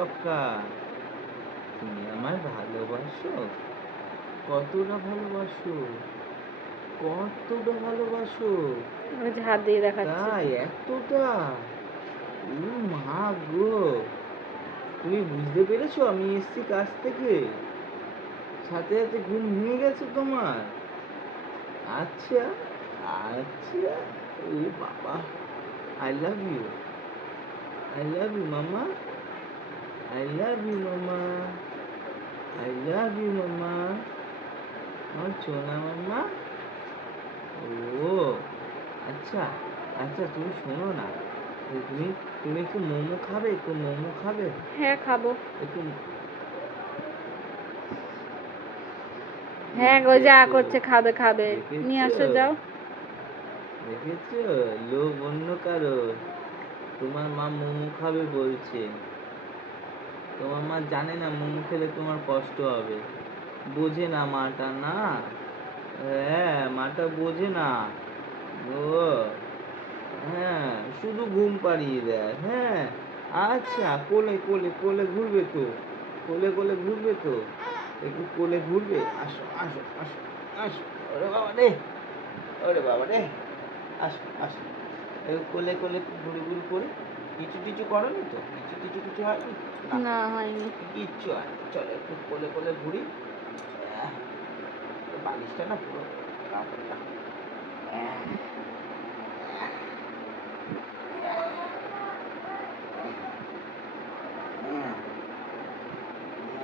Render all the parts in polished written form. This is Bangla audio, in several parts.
পাক্কা, তুমি আমায় ভালোবাসো? কতটা ভালোবাসো? কতটা ভালোবাসো? ওই যে হাত দিয়ে দেখাচ্ছে। তাই এতটা? ও মা গো, তুমি বুঝতে পেরেছো আমি এসছি কাজ থেকে? সাথে সাথে ঘুম ভেঙে গেছে তোমার? আচ্ছা আচ্ছা, ও বাবা, I love you, I love you mama, I love you mama, I love you mama, আমার সোনা মামা। ও আচ্ছা আচ্ছা, তুমি শোনো না, তুমি তুমি একটু মোমো খাবে? একটু মোমো খাবে? হ্যাঁ খাবো। একটু হ্যাঁ গো, যা করছে, খাবে খাবে, নিয়ে দেখেছো? আসো যাও। দেখেছো লোভ অন্য কারোর। তোমার মা মোমো খাবে বলছে। তোমার মা জানে না মোমো খেলে তোমার কষ্ট হবে, বোঝে না মাটা না। হ্যাঁ, মাটা বোঝে না। ও হ্যাঁ, শুধু ঘুম পাড়িয়ে দেয়। হ্যাঁ আচ্ছা, কোলে কোলে কোলে ঘুরবে তো, কোলে কোলে ঘুরবে তো, একটু কোলে ঘুরবে। আসো আসো আসো আসো, ওরে বাবা রে, ওরে বাবা রে, আসো আসো, একটু কোলে কোলে ঘুরু ঘুরু করে। কিছু টিচু করনি তো? কিছু টিচু কিছু হয়নি তো? না, না হয়নি। কিচ্ছু হয়নি। চলো একটু কোলে কোলে ঘুরি। আহ, এই বালিশটা না পুরো খারাপ হয়ে গেল। আহ, আহ,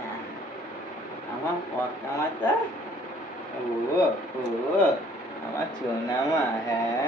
আহ, আমার পকামাটা, ও ও আমার সোনা মা, হ্যাঁ